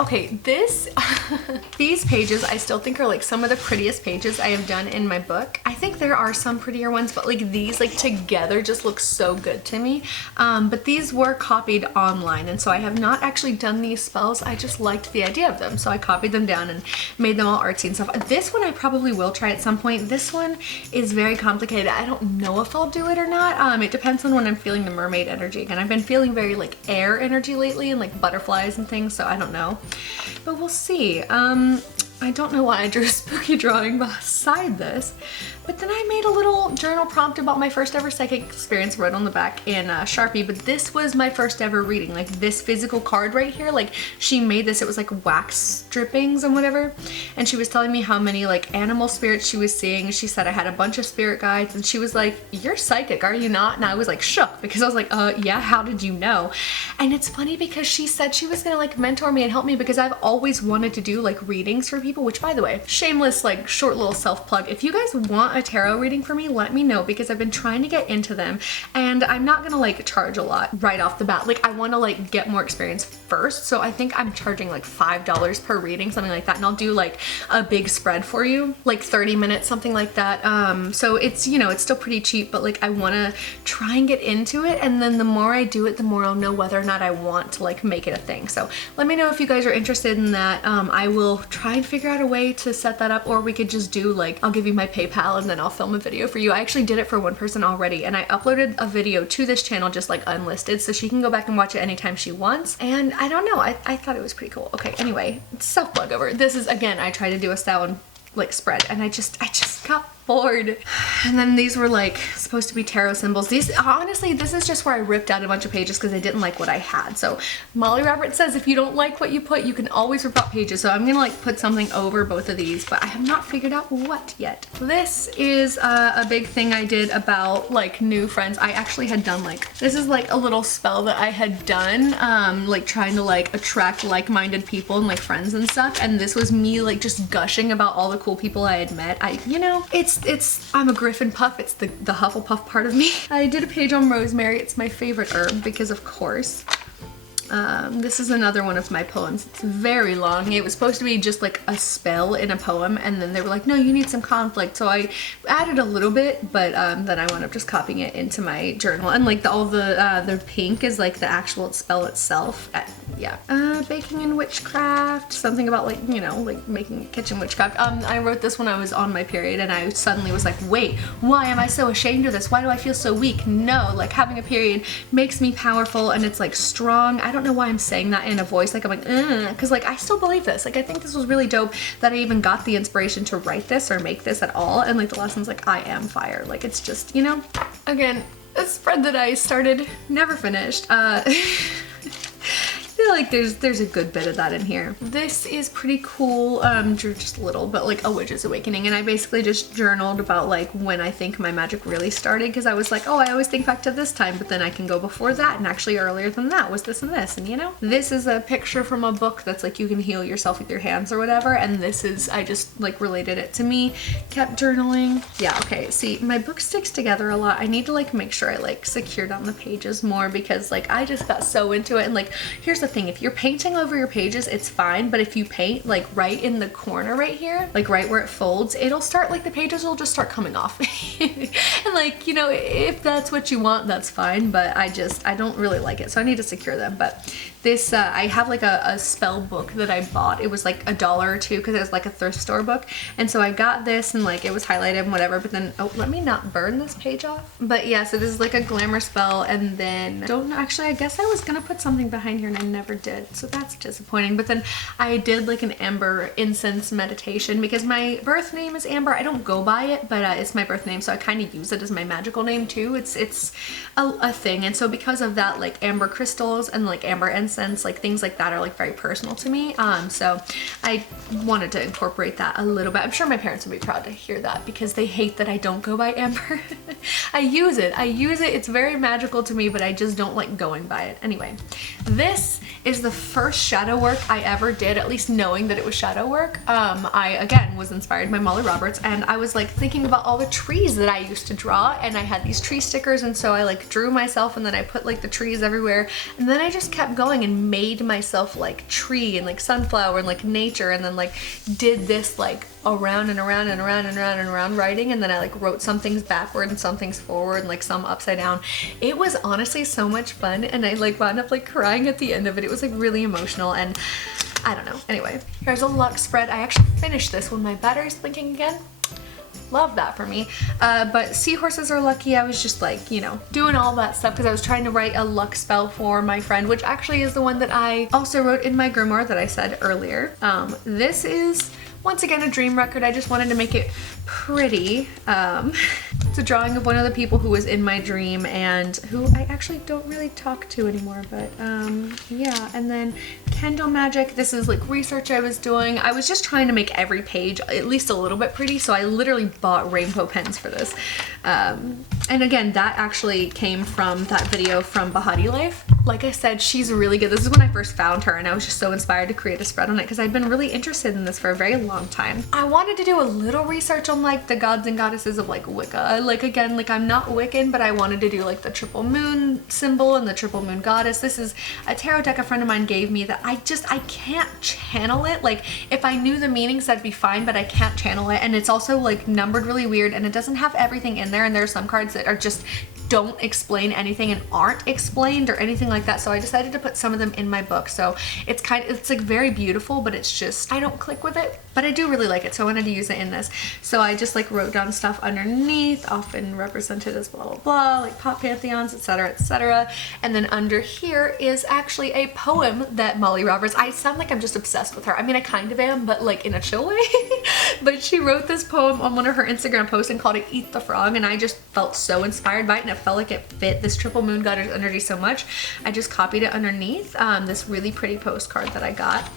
Okay, these pages I still think are like some of the prettiest pages I have done in my book. I think there are some prettier ones, but like these like together just look so good to me. But these were copied online, and so I have not actually done these spells. I just liked the idea of them, so I copied them down and made them all artsy and stuff. This one I probably will try at some point. This one is very complicated. I don't know if I'll do it or not. It depends on when I'm feeling the mermaid energy. Again, I've been feeling very like air energy lately and like butterflies and things, so I don't know. But we'll see. I don't know why I drew a spooky drawing beside this, but then I made a little journal prompt about my first ever psychic experience, wrote on the back in Sharpie. But this was my first ever reading, like this physical card right here. Like she made this, it was like wax strippings and whatever, and she was telling me how many like animal spirits she was seeing. She said I had a bunch of spirit guides, and she was like, "You're psychic, are you not?" And I was like shook because I was like, yeah, how did you know? And it's funny because she said she was gonna like mentor me and help me, because I've always wanted to do like readings for people, which by the way, shameless like short little self plug, if you guys want a tarot reading for me, let me know, because I've been trying to get into them, and I'm not gonna like charge a lot right off the bat. Like I want to like get more experience first, so I think I'm charging like $5 per reading, something like that, and I'll do like a big spread for you, like 30 minutes, something like that. So it's, you know, it's still pretty cheap, but like I want to try and get into it, and then the more I do it, the more I'll know whether or not I want to like make it a thing. So let me know if you guys are interested in that. I will try and figure out a way to set that up, or we could just do like, I'll give you my PayPal and then I'll film a video for you. I actually did it for one person already, and I uploaded a video to this channel just like unlisted, so she can go back and watch it anytime she wants. And I don't know, I thought it was pretty cool. Okay, anyway, self plug over. This is, again, I tried to do a style and like spread, and I just got bored. And then these were like supposed to be tarot symbols. These, honestly, this is just where I ripped out a bunch of pages because I didn't like what I had. So Molly Roberts says if you don't like what you put, you can always rip out pages. So I'm gonna like put something over both of these, but I have not figured out what yet. This is a big thing I did about like new friends. I actually had done like, this is like a little spell that I had done, like trying to like attract like-minded people and like friends and stuff. And this was me like just gushing about all the cool people I had met. You know, I'm a Griffin puff. It's the Hufflepuff part of me. I did a page on rosemary. It's my favorite herb because of course. This is another one of my poems. It's very long. It was supposed to be just like a spell in a poem, and then they were like, no, you need some conflict. So I added a little bit, but then I wound up just copying it into my journal. And like all the pink is like the actual spell itself. Yeah. Baking in witchcraft. Something about like, you know, like making kitchen witchcraft. I wrote this when I was on my period, and I suddenly was like, wait, why am I so ashamed of this? Why do I feel so weak? No, like having a period makes me powerful, and it's like strong. I don't know why I'm saying that in a voice like I'm like, because like I still believe this. Like I think this was really dope that I even got the inspiration to write this or make this at all. And like the lesson's like, I am fire. Like it's just, you know, again, a spread that I started, never finished. I feel like there's a good bit of that in here. This is pretty cool, drew just a little, but like a witch's awakening, and I basically just journaled about like when I think my magic really started, because I was like, oh, I always think back to this time, but then I can go before that, and actually earlier than that was this and this, and you know? This is a picture from a book that's like you can heal yourself with your hands or whatever, and this is, I just like related it to me, kept journaling. Yeah, okay, see, my book sticks together a lot. I need to like make sure I like secure down the pages more, because like I just got so into it. And like, here's the thing, if you're painting over your pages, it's fine, but if you paint like right in the corner right here, like right where it folds, it'll start, like the pages will just start coming off. And like, you know, if that's what you want, that's fine, but I don't really like it, so I need to secure them. But this, I have like a spell book that I bought. It was like $1 or $2 because it was like a thrift store book, and so I got this, and like it was highlighted and whatever, but then, oh, let me not burn this page off. But yeah, so this is like a glamour spell, and then, don't know, actually I guess I was gonna put something behind here and I never never did, so that's disappointing. But then I did like an amber incense meditation because my birth name is Amber. I don't go by it, but it's my birth name, so I kind of use it as my magical name too. It's a thing, and so because of that, like amber crystals and like amber incense, like things like that are like very personal to me. So I wanted to incorporate that a little bit. I'm sure my parents would be proud to hear that because they hate that I don't go by Amber. I use it. It's very magical to me, but I just don't like going by it. Anyway, this is the first shadow work I ever did, at least knowing that it was shadow work. I again was inspired by Molly Roberts, and I was like thinking about all the trees that I used to draw, and I had these tree stickers, and so I like drew myself, and then I put like the trees everywhere, and then I just kept going and made myself like tree and like sunflower and like nature, and then like did this like around and around and around and around and around writing, and then I like wrote some things backward and some things forward and like some upside down. It was honestly so much fun, and I like wound up like crying at the end of it. It was like really emotional, and I don't know. Anyway, here's a luck spread. I actually finished this when my battery's blinking again. Love that for me. But seahorses are lucky. I was just like, you know, doing all that stuff because I was trying to write a luck spell for my friend, which actually is the one that I also wrote in my grimoire that I said earlier. This is once again a dream record. I just wanted to make it pretty. It's a drawing of one of the people who was in my dream and who I actually don't really talk to anymore, but yeah. And then Kendall Magic, this is like research I was doing. I was just trying to make every page at least a little bit pretty, so I literally bought rainbow pens for this. And again, that actually came from that video from Bahati Life. Like I said, she's really good. This is when I first found her, and I was just so inspired to create a spread on it because I'd been really interested in this for a very long time. I wanted to do a little research on like the gods and goddesses of like Wicca. Like again, like I'm not Wiccan, but I wanted to do like the triple moon symbol and the triple moon goddess. This is a tarot deck a friend of mine gave me that I can't channel it. Like if I knew the meanings, that'd be fine, but I can't channel it. And it's also like numbered really weird, and it doesn't have everything in there. And there are some cards that are just don't explain anything and aren't explained or anything like that, so I decided to put some of them in my book. So it's like very beautiful, but it's just I don't click with it, but I do really like it, so I wanted to use it in this. So I just like wrote down stuff underneath, often represented as blah blah blah, like pop pantheons, etc etc. And then under here is actually a poem that Molly Roberts, I sound like I'm just obsessed with her. I mean, I kind of am, but like in a chill way. But she wrote this poem on one of her Instagram posts and called it Eat the Frog, and I just felt so inspired by it, and it felt like it fit this triple moon goddess energy so much. I just copied it underneath this really pretty postcard that I got.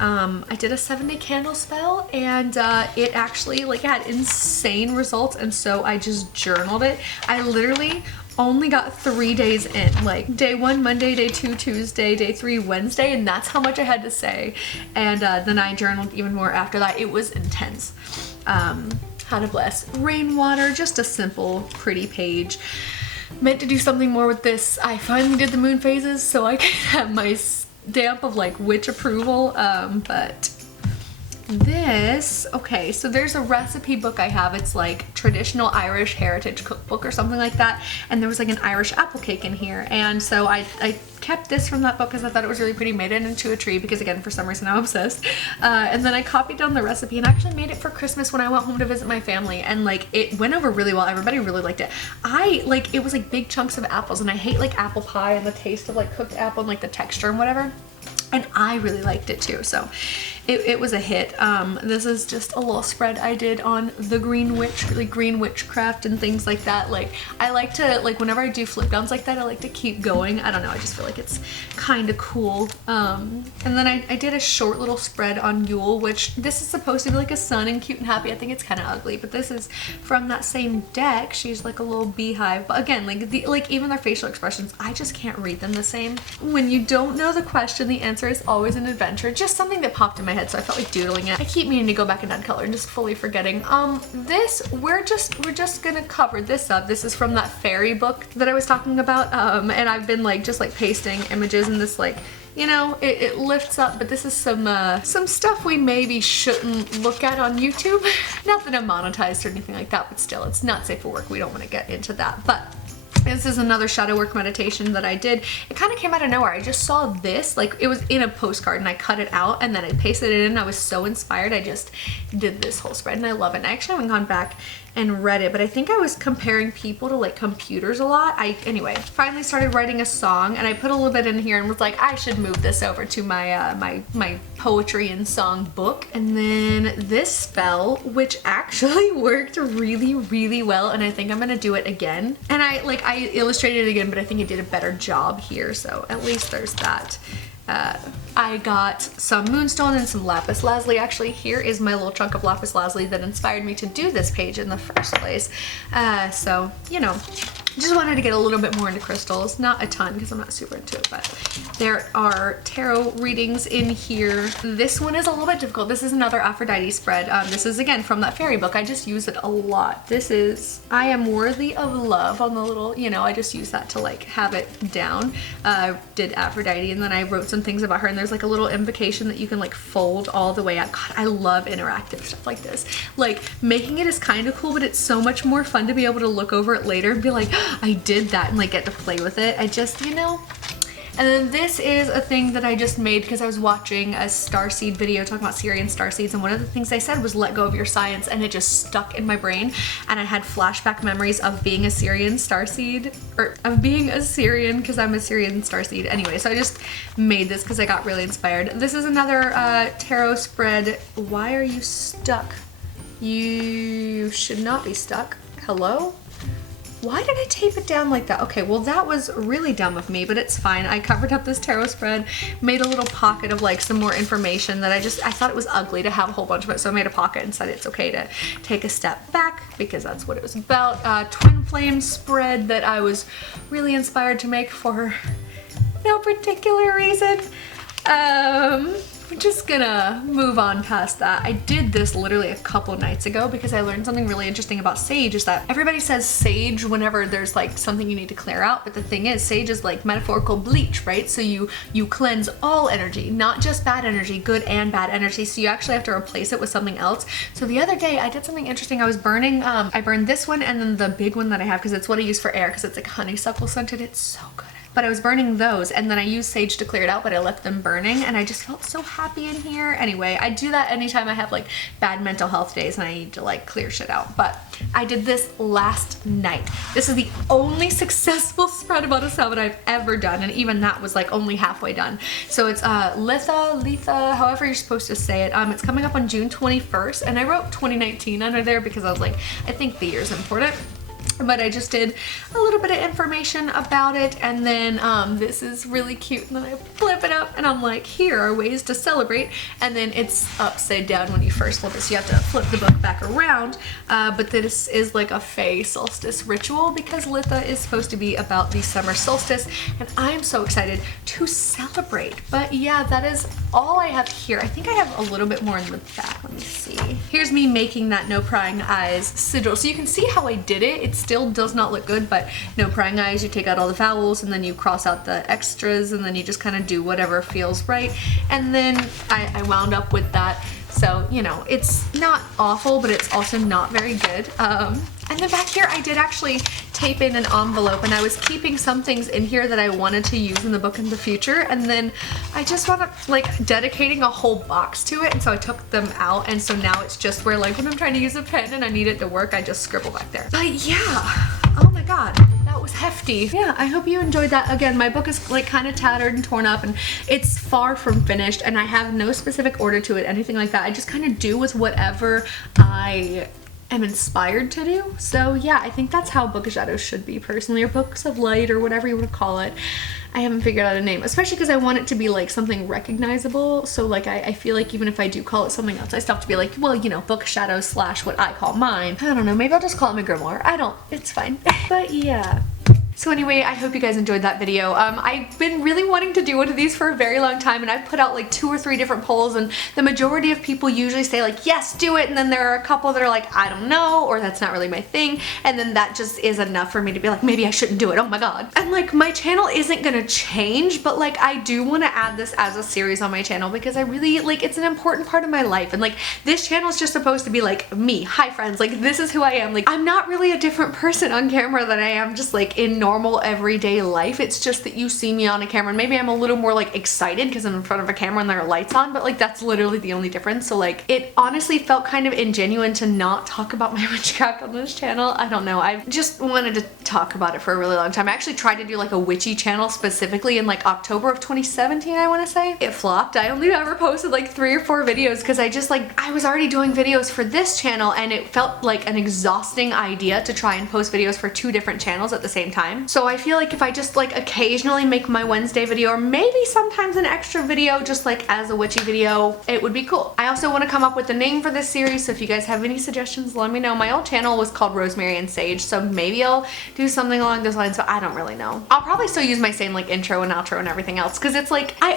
I did a 7-day candle spell, and it actually like had insane results, and so I just journaled it. I literally only got 3 days in, like day 1 Monday, day 2 Tuesday, day 3 Wednesday, and that's how much I had to say. And then I journaled even more after that. It was intense. How to bless rainwater, just a simple pretty page. Meant to do something more with this. I finally did the moon phases so I could have my stamp of like witch approval, but this, okay, so there's a recipe book I have. It's like traditional Irish heritage cookbook or something like that, and there was like an Irish apple cake in here, and so I kept this from that book because I thought it was really pretty, made it into a tree because again, for some reason I'm obsessed, and then I copied down the recipe and actually made it for Christmas when I went home to visit my family, and like it went over really well. Everybody really liked it. It was like big chunks of apples, and I hate like apple pie and the taste of like cooked apple and like the texture and whatever, and I really liked it too, so it was a hit. This is just a little spread I did on the Green Witch, like Green Witchcraft and things like that. Like I like to, like whenever I do flip downs like that, I like to keep going. I don't know, I just feel like it's kind of cool. And then I did a short little spread on Yule, which this is supposed to be like a sun and cute and happy. I think it's kind of ugly, but this is from that same deck. She's like a little beehive, but again, like even their facial expressions, I just can't read them the same. When you don't know the question, the answer is always an adventure. Just something that popped in my head, so I felt like doodling it. I keep meaning to go back and add color and just fully forgetting. This, we're just gonna cover this up. This is from that fairy book that I was talking about, and I've been like just like pasting images in this, like, you know, it lifts up, but this is some stuff we maybe shouldn't look at on YouTube. Not that I'm monetized or anything like that, but still, it's not safe for work. We don't want to get into that, but this is another shadow work meditation that I did. It kind of came out of nowhere. I just saw this, like it was in a postcard, and I cut it out and then I pasted it in. I was so inspired. I just did this whole spread and I love it. And I actually haven't gone back and read it, but I think I was comparing people to like computers a lot. Anyway, finally started writing a song, and I put a little bit in here and was like, I should move this over to my my poetry and song book. And then this spell, which actually worked really well, and I think I'm gonna do it again. And I illustrated it again, but I think it did a better job here, so at least there's that. I got some moonstone and some lapis lazuli. Actually, here is my little chunk of lapis lazuli that inspired me to do this page in the first place. So, you know, just wanted to get a little bit more into crystals. Not a ton because I'm not super into it, but there are tarot readings in here. This one is a little bit difficult. This is another Aphrodite spread. This is again from that fairy book. I just use it a lot. This is I Am Worthy of Love on the little, you know, I just use that to like have it down. Did Aphrodite, and then I wrote some things about her, and there's like a little invocation that you can like fold all the way out. God, I love interactive stuff like this. Like making it is kind of cool, but it's so much more fun to be able to look over it later and be like, I did that, and like get to play with it. I just, you know. And then this is a thing that I just made because I was watching a starseed video talking about Syrian starseeds, and one of the things I said was let go of your science, and it just stuck in my brain, and I had flashback memories of being a Syrian starseed, or of being a Syrian because I'm a Syrian starseed. Anyway, so I just made this because I got really inspired. This is another tarot spread. Why are you stuck? You should not be stuck. Hello? Why did I tape it down like that? Okay, well that was really dumb of me, but it's fine. I covered up this tarot spread, made a little pocket of like some more information that I thought it was ugly to have a whole bunch of it, so I made a pocket and said it's okay to take a step back because that's what it was about. Twin flame spread that I was really inspired to make for no particular reason. I'm just gonna move on past that. I did this literally a couple nights ago because I learned something really interesting about sage, is that everybody says sage whenever there's like something you need to clear out, but the thing is sage is like metaphorical bleach, right? So you cleanse all energy, not just bad energy, good and bad energy, so you actually have to replace it with something else. So the other day I did something interesting. I was burning, I burned this one and then the big one that I have because it's what I use for air because it's like honeysuckle scented. It's so good. But I was burning those, and then I used sage to clear it out, but I left them burning, and I just felt so happy in here. Anyway, I do that anytime I have like bad mental health days and I need to like clear shit out. But I did this last night. This is the only successful spread about a summit I've ever done, and even that was like only halfway done. So it's Letha, however you're supposed to say it. It's coming up on June 21st, and I wrote 2019 under there because I was like, I think the year's important. But I just did a little bit of information about it, and then this is really cute, and then I flip it up and I'm like, here are ways to celebrate, and then it's upside down when you first flip it, so you have to flip the book back around. But this is like a Fae solstice ritual because Litha is supposed to be about the summer solstice, and I'm so excited to celebrate. But yeah, that is all I have here. I think I have a little bit more in the back. Let me see. Here's me making that no prying eyes sigil, so you can see how I did it. It still does not look good, but no prying eyes, you take out all the vowels and then you cross out the extras, and then you just kind of do whatever feels right. And then I wound up with that. So, you know, it's not awful, but it's also not very good. And then back here, I did actually tape in an envelope, and I was keeping some things in here that I wanted to use in the book in the future, and then I just wound up like dedicating a whole box to it, and so I took them out, and so now it's just where like when I'm trying to use a pen and I need it to work, I just scribble back there. But yeah, oh my god, that was hefty. Yeah, I hope you enjoyed that. Again, my book is like kind of tattered and torn up, and it's far from finished, and I have no specific order to it, anything like that. I just kind of do with whatever I am inspired to do. So yeah, I think that's how Book of Shadows should be personally, or Books of Light, or whatever you want to call it. I haven't figured out a name, especially because I want it to be like something recognizable. So like I feel like even if I do call it something else, I still have to be like, well, you know, Book of Shadows / what I call mine. I don't know, maybe I'll just call it my Grimoire. It's fine. But yeah. So anyway, I hope you guys enjoyed that video. I've been really wanting to do one of these for a very long time, and I've put out like 2 or 3 different polls, and the majority of people usually say like, yes, do it, and then there are a couple that are like, I don't know, or that's not really my thing, and then that just is enough for me to be like, maybe I shouldn't do it, oh my god. And like, my channel isn't gonna change, but like, I do want to add this as a series on my channel because I really, like, it's an important part of my life, and like, this channel is just supposed to be like, me, hi friends, like, this is who I am. Like, I'm not really a different person on camera than I am just like in normal everyday life. It's just that you see me on a camera and maybe I'm a little more like excited because I'm in front of a camera and there are lights on, but like that's literally the only difference. So like it honestly felt kind of ingenuine to not talk about my witchcraft on this channel. I don't know. I just wanted to talk about it for a really long time. I actually tried to do like a witchy channel specifically in like October of 2017, I want to say. It flopped. I only ever posted like 3 or 4 videos because I was already doing videos for this channel and it felt like an exhausting idea to try and post videos for 2 different channels at the same time. So I feel like if I just like occasionally make my Wednesday video or maybe sometimes an extra video just like as a witchy video, it would be cool. I also want to come up with a name for this series, so if you guys have any suggestions, let me know. My old channel was called Rosemary and Sage, so maybe I'll do something along those lines, but I don't really know. I'll probably still use my same like intro and outro and everything else because it's like, I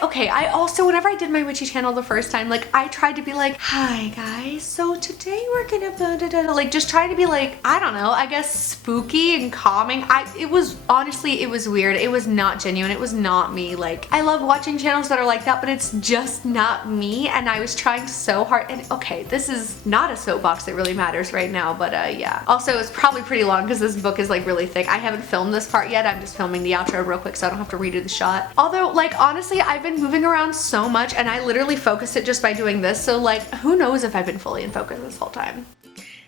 also, whenever I did my witchy channel the first time, like I tried to be like, hi guys, so today we're gonna like just try to be like, I don't know, I guess spooky and calming. It was honestly, it was weird. It was not genuine. It was not me. Like I love watching channels that are like that, but it's just not me, and I was trying so hard. And okay, this is not a soapbox that really matters right now, but yeah. Also, it's probably pretty long because this book is like really thick. I haven't filmed this part yet. I'm just filming the outro real quick so I don't have to redo the shot. Although, like honestly, I've been moving around so much and I literally focused it just by doing this, so like who knows if I've been fully in focus this whole time.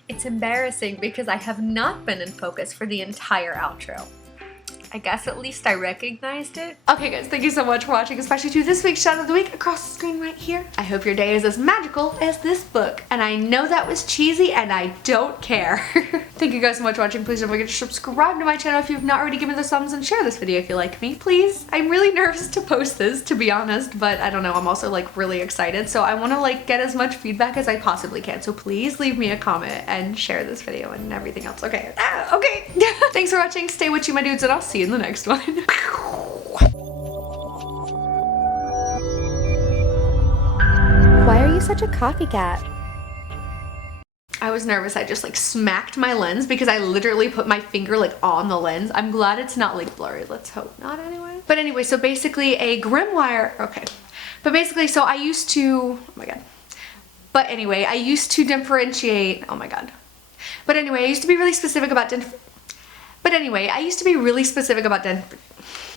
It's embarrassing because I have not been in focus for the entire outro. I guess at least I recognized it. Okay guys, thank you so much for watching, especially to this week's Shadow of the Week across the screen right here. I hope your day is as magical as this book. And I know that was cheesy and I don't care. Thank you guys so much for watching. Please don't forget to subscribe to my channel if you've not already. Give me the thumbs and share this video if you like me, please. I'm really nervous to post this, to be honest, but I don't know, I'm also like really excited. So I want to like get as much feedback as I possibly can. So please leave me a comment and share this video and everything else. Okay, okay. Thanks for watching. Stay witchy, my dudes, and I'll see you in the next one. Why are you such a copycat? I was nervous. I just like smacked my lens because I literally put my finger like on the lens. I'm glad it's not like blurry. Let's hope not anyway. But anyway, so basically a Grimoire, okay. But basically, so I used to, oh my god. But anyway, I used to differentiate, oh my god. But anyway, I used to be really specific about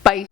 Bye.